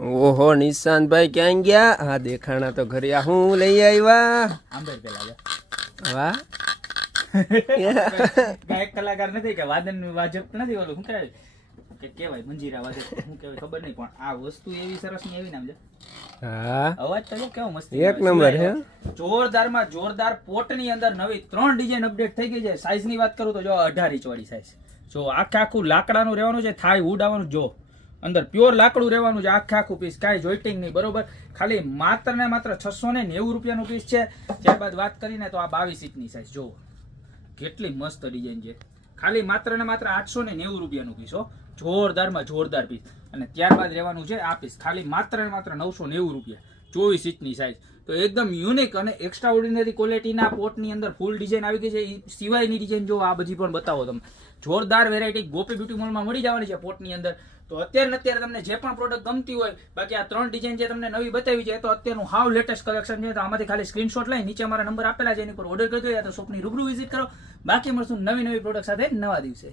ઓહો નિશાંતભાઈ ક્યાં ગયા? હા દેખાણા તો ઘરે. આ હું લઈ આવ્યા? આંબેડ પેલા વાહ ગાયક કલાકાર નથી કે વાદન વાજક નથી, ઓલું શું કહેવાય કે કહેવાય મંજીરા વાજક શું કહેવાય ખબર નહીં, પણ આ વસ્તુ એવી સરસ ની એવી નામ છે. હા અવાજ તો જો કેવો મસ્ત એક નંબર હે. જોરદાર માં જોરદાર પોટ ની અંદર નવી 3 ડિઝાઇન અપડેટ થઈ ગઈ છે. સાઈઝ ની વાત કરું તો જો 18 ઇંચ વાળી સાઈઝ, જો આખે આખું લાકડાનું રહેવાનું છે, થાઈ વુડ આવવાનું, જો અંદર પ્યોર લાકડું રહેવાનું છે, આખે આખું પીસ, કાંઈ જોઈટિંગ નહીં, બરોબર. ખાલી માત્ર ને માત્ર 690 રૂપિયાનું પીસ છે. ત્યારબાદ વાત કરીને તો આ 22 ઇંચની સાઈઝ જો કેટલી મસ્ત ડિઝાઇન છે, ખાલી માત્ર ને માત્ર 890 રૂપિયાનું પીસ હો, જોરદારમાં જોરદાર પીસ. અને ત્યારબાદ રહેવાનું છે આ પીસ ખાલી માત્ર ને માત્ર 990 રૂપિયા, 24 ઇંચની સાઈઝ. તો એકદમ યુનિક અને એક્સ્ટ્રા ઓર્ડિનરી ક્વોલિટીના પોટની અંદર ફૂલ ડિઝાઇન આવી ગઈ છે. એ સિવાયની ડિઝાઇન જો આ બધી પણ બતાવો તમે, જોરદાર વેરાયટી ગોપી બ્યુટી મોલમાં મળી જવાની છે પોટની અંદર. તો અત્યારે તમને જે પણ પ્રોડક્ટ ગમતી હોય, બાકી આ 3 ડિઝાઇન જે તમને નવી બતાવી છે તો અત્યારનું હાવ લેટેસ્ટ કલેક્શન છે. તો આમાંથી ખાલી સ્ક્રીનશોટ લઈ નીચે અમારા નંબર આપેલા છે એની પર ઓર્ડર કરી દો, યા તો શોપની રૂબરૂ વિઝિટ કરો. બાકી મળશું નવી પ્રોડક્ટ સાથે નવા દિવસે.